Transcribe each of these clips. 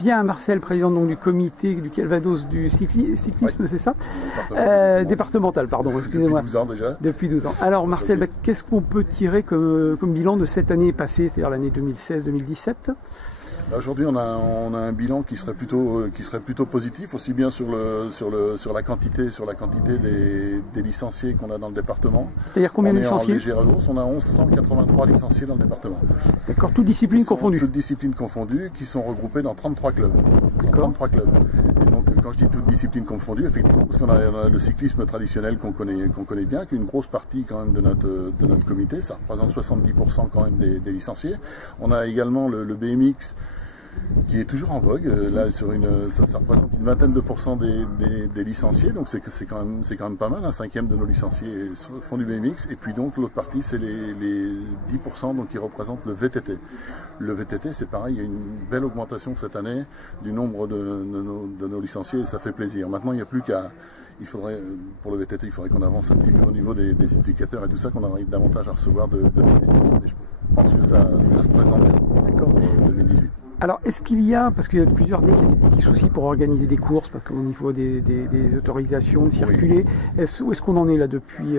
Bien, Marcel, président donc, du comité du Calvados du cyclisme, oui. C'est ça, départemental, pardon, excusez-moi. Depuis 12 ans déjà. Depuis 12 ans. Alors Marcel, qu'est-ce qu'on peut tirer comme bilan de cette année passée, c'est-à-dire l'année 2016-2017 ? Aujourd'hui, on a un bilan qui serait plutôt positif, aussi bien sur la quantité des licenciés qu'on a dans le département. C'est-à-dire combien de licenciés ? En légère hausse, on a 1183 licenciés dans le département. D'accord, toutes disciplines confondues. Toutes disciplines confondues, qui sont regroupées dans 33 clubs. Et donc, quand je dis toutes disciplines confondues, effectivement, parce qu'on a le cyclisme traditionnel qu'on connaît bien, qui est une grosse partie quand même de notre comité, ça représente 70% quand même des licenciés. On a également le BMX, qui est toujours en vogue. Là, ça représente une vingtaine de pourcents des licenciés, donc c'est quand même pas mal. Un cinquième de nos licenciés font du BMX, et puis donc l'autre partie, c'est les 10% donc qui représentent le VTT. Le VTT, c'est pareil, il y a une belle augmentation cette année du nombre de nos licenciés, et ça fait plaisir. Maintenant, il n'y a plus qu'à... pour le VTT, il faudrait qu'on avance un petit peu au niveau des indicateurs et tout ça, qu'on arrive davantage à recevoir de VTT. Mais je pense que ça se présente bien pour 2018. Alors, est-ce qu'il y a, parce qu'il y a plusieurs années qu'il y a des petits soucis pour organiser des courses, parce qu'au niveau des autorisations de circuler, oui. Où est-ce qu'on en est là depuis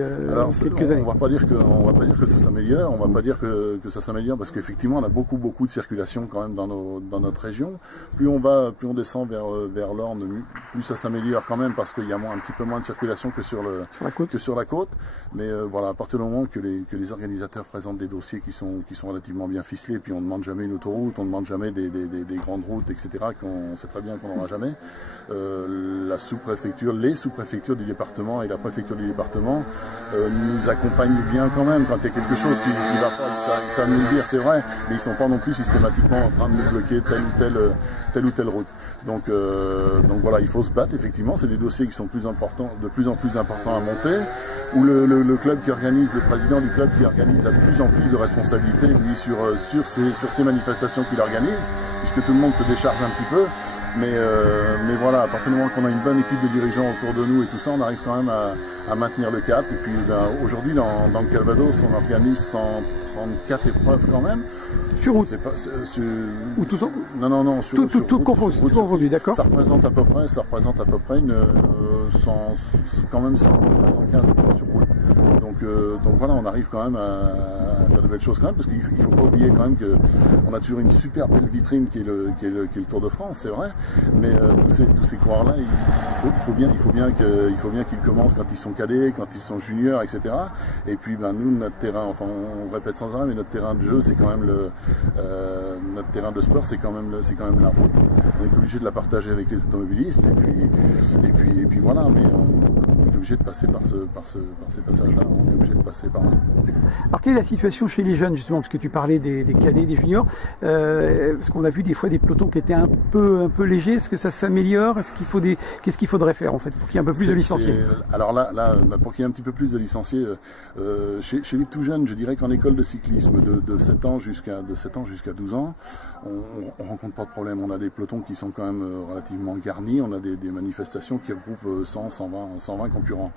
quelques années ? On va pas dire que ça s'améliore, on va pas dire que ça s'améliore, parce qu'effectivement, on a beaucoup de circulation quand même dans notre région. Plus on descend vers l'Orne, plus ça s'améliore quand même, parce qu'il y a un petit peu moins de circulation que sur la côte. Mais voilà, à partir du moment que les organisateurs présentent des dossiers qui sont relativement bien ficelés, puis on ne demande jamais une autoroute, on ne demande jamais des grandes routes, etc., qu'on sait très bien qu'on n'aura jamais. Les sous-préfectures du département et la préfecture du département nous accompagnent bien quand même. Quand il y a quelque chose qui ne va pas, ça nous le dire, c'est vrai, mais ils ne sont pas non plus systématiquement en train de nous bloquer telle ou telle route. Donc voilà, il faut se battre, effectivement. C'est des dossiers qui sont de plus en plus importants à monter, où le club qui organise, le président du club qui organise a de plus en plus de responsabilités, lui, sur ces manifestations qu'il organise, puisque tout le monde se décharge un petit peu. Mais voilà, à partir du moment qu'on a une bonne équipe de dirigeants autour de nous et tout ça, on arrive quand même à maintenir le cap. Et puis aujourd'hui, dans le Calvados, on organise 134 épreuves quand même. Sur route. Ou tout Non, sur tout confondu, d'accord. Ça représente à peu près quand même 110 à 115 épreuves sur route. Donc voilà, on arrive quand même à faire de belles choses quand même, parce qu'il ne faut pas oublier quand même qu'on a toujours une super belle vitrine qui est le Tour de France, c'est vrai, mais tous ces coureurs-là, il faut bien qu'ils commencent quand ils sont cadets, quand ils sont juniors, etc. Et puis nous, notre terrain, enfin on répète sans arrêt, mais notre terrain de jeu, c'est quand même notre terrain de sport, c'est quand même la route. On est obligé de la partager avec les automobilistes, et puis voilà, mais on est obligé de passer par ces passages-là, on est obligé de passer par là. Alors quelle est la situation chez les jeunes, justement, parce que tu parlais des cadets, des juniors, parce qu'on a vu des fois des pelotons qui étaient un peu légers. Est-ce que ça s'améliore ? Qu'est-ce qu'il faudrait faire en fait pour qu'il y ait un peu plus de licenciés ? Alors là, pour qu'il y ait un petit peu plus de licenciés, chez les tout jeunes, je dirais qu'en école de cyclisme de 7 ans jusqu'à 12 ans, on rencontre pas de problème. On a des pelotons qui sont quand même relativement garnis, on a des manifestations qui regroupent 100, 120 concurrents.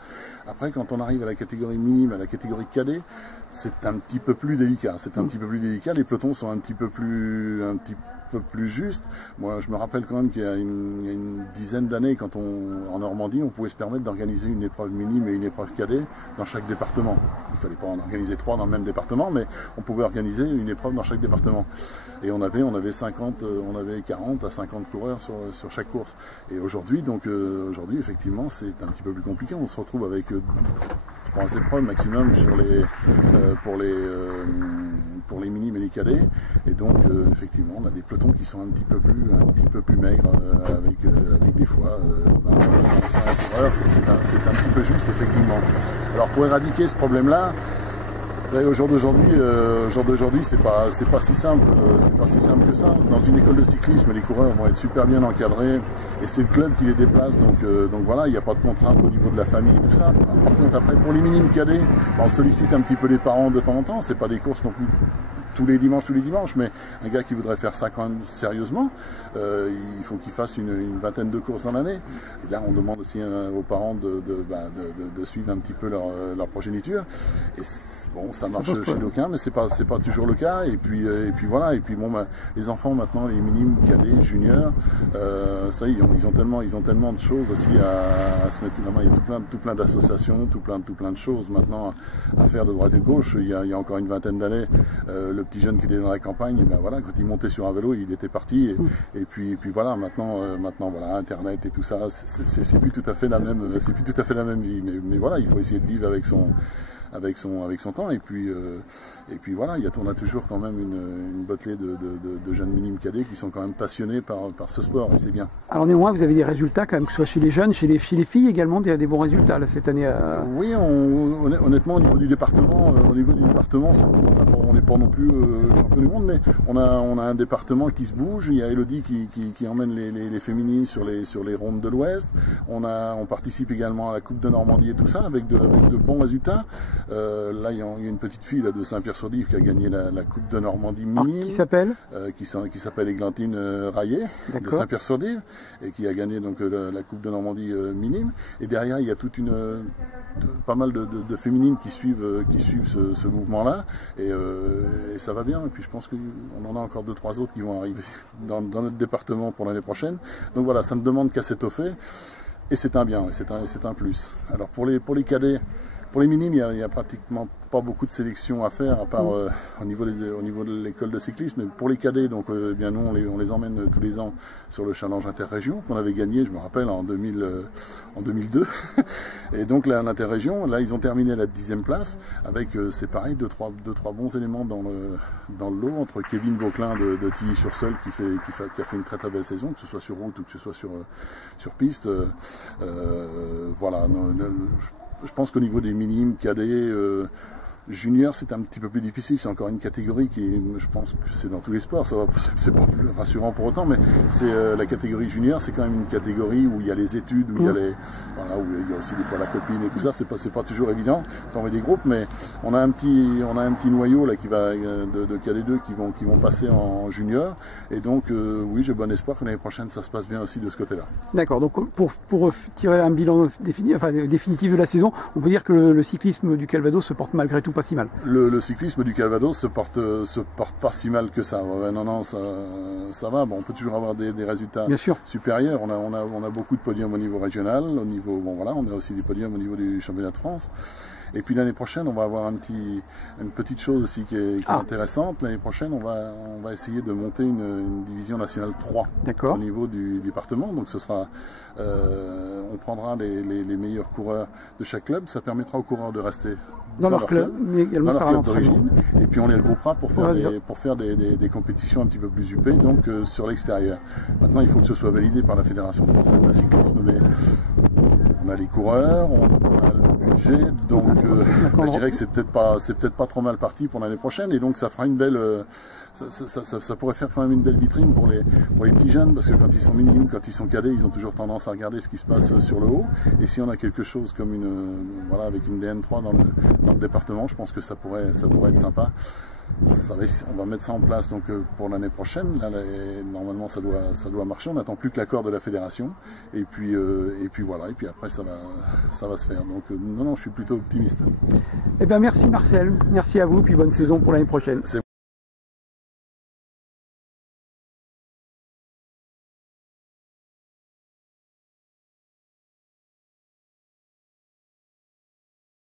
Après, quand on arrive à la catégorie minime, à la catégorie cadet, c'est un petit peu plus délicat. Les pelotons sont un petit peu plus justes. Moi, je me rappelle quand même qu'il y a une dizaine d'années, en Normandie, on pouvait se permettre d'organiser une épreuve minime et une épreuve cadet dans chaque département. Il ne fallait pas en organiser 3 dans le même département, mais on pouvait organiser une épreuve dans chaque département. Et on avait 40 à 50 coureurs sur chaque course. Et aujourd'hui, effectivement, c'est un petit peu plus compliqué. On se retrouve avec 3 épreuves maximum pour les minimes et les cadets, et donc effectivement on a des pelotons qui sont un petit peu plus maigres, avec des fois 25 coureurs. C'est un petit peu juste, effectivement. Alors pour éradiquer ce problème-là, vous savez, au jour d'aujourd'hui, c'est pas si simple que ça. Dans une école de cyclisme, les coureurs vont être super bien encadrés, et c'est le club qui les déplace, donc voilà, il n'y a pas de contrainte au niveau de la famille et tout ça. Par contre, après, pour les minimes cadets, on sollicite un petit peu les parents de temps en temps. C'est pas des courses non plus tous les dimanches, mais un gars qui voudrait faire ça quand même sérieusement, il faut qu'il fasse une vingtaine de courses dans l'année. Et là, on demande aussi aux parents de suivre un petit peu leur progéniture. Et bon, ça marche chez d'aucuns, mais c'est pas toujours le cas. Et puis voilà. Et puis bon, les enfants maintenant, les minimes, cadets, juniors, ça y est, ils ont tellement de choses aussi à se mettre sous la main. Il y a tout plein d'associations, tout plein de choses maintenant à faire de droite et de gauche. Il y a encore une vingtaine d'années, le petit jeune qui était dans la campagne, et ben voilà, quand il montait sur un vélo, il était parti. Et puis voilà, maintenant voilà, Internet et tout ça, c'est plus tout à fait la même vie. Mais voilà, il faut essayer de vivre avec son temps. Et puis voilà, on a toujours quand même une bottelée de jeunes minimes cadets qui sont quand même passionnés par ce sport, et c'est bien. Alors néanmoins, vous avez des résultats quand même, que ce soit chez les jeunes, chez les filles également, des bons résultats là, cette année. Oui, honnêtement, au niveau du département, on n'est pas non plus champion du monde, mais on a un département qui se bouge. Il y a Elodie qui emmène les féminines sur les rondes de l'Ouest. On participe également à la Coupe de Normandie et tout ça, avec de bons résultats. Là, il y a une petite fille là, de Saint-Pierre-sur-Dive qui a gagné la Coupe de Normandie minime. Qui s'appelle qui s'appelle Églantine Raillet, de Saint-Pierre-sur-Dive, et qui a gagné donc la Coupe de Normandie minime. Et derrière, il y a pas mal de féminines qui suivent ce mouvement-là, et ça va bien. Et puis je pense qu'on en a encore 2-3 autres qui vont arriver dans notre département pour l'année prochaine. Donc voilà, ça ne demande qu'à s'étoffer, et c'est un bien, c'est un plus. Alors pour les cadets, pour les minimes, il n'y a pratiquement pas beaucoup de sélections à faire, à part au niveau de l'école de cyclisme. Mais pour les cadets, donc, bien nous, on les emmène tous les ans sur le challenge interrégion qu'on avait gagné, je me rappelle, en 2002. Et donc l'interrégion, là, ils ont terminé la 10e place avec, c'est pareil, deux, trois bons éléments dans le lot, entre Kevin Vauclin de Tilly-sur-Seul qui a fait une très très belle saison, que ce soit sur route ou que ce soit sur piste. Voilà. Je pense qu'au niveau des minimes, cadets, juniors, c'est un petit peu plus difficile. C'est encore une catégorie qui, je pense que c'est dans tous les sports, c'est pas plus rassurant pour autant, mais c'est la catégorie junior, c'est quand même une catégorie où il y a les études, où il y a où il y a aussi des fois la copine et tout ça. C'est pas toujours évident d'envoyer des groupes, mais on a un petit noyau là qui va de cadets 2 qui vont passer en junior, et donc oui, j'ai bon espoir que l'année prochaine ça se passe bien aussi de ce côté-là. D'accord. Donc pour tirer un bilan définitif de la saison, on peut dire que le cyclisme du Calvados se porte malgré tout pas si mal. Le cyclisme du Calvados se porte pas si mal que ça. Ouais, non, ça va. Bon, on peut toujours avoir des résultats supérieurs. On a beaucoup de podiums au niveau régional, on a aussi des podiums au niveau du championnat de France. Et puis l'année prochaine, on va avoir une petite chose aussi qui est intéressante. L'année prochaine, on va essayer de monter une division nationale 3 au niveau du département. Donc ce sera, on prendra les meilleurs coureurs de chaque club. Ça permettra aux coureurs de rester dans leur club, mais également dans leur club d'origine. Et puis on les regroupera pour faire des compétitions un petit peu plus huppées, donc sur l'extérieur. Maintenant, il faut que ce soit validé par la Fédération française de cyclisme, mais on a les coureurs, on a le budget, donc je dirais que c'est peut-être pas trop mal parti pour l'année prochaine, et donc ça fera une belle, ça pourrait faire quand même une belle vitrine pour les petits jeunes, parce que quand ils sont minimes, quand ils sont cadets, ils ont toujours tendance à regarder ce qui se passe sur le haut, et si on a quelque chose comme avec une DN3 dans le département, je pense que ça pourrait être sympa. On va mettre ça en place donc pour l'année prochaine. Là, normalement, ça doit marcher. On n'attend plus que l'accord de la fédération. Et puis voilà. Et puis après, ça va se faire. Donc non, je suis plutôt optimiste. Eh bien, merci Marcel. Merci à vous. Puis bonne saison pour l'année prochaine.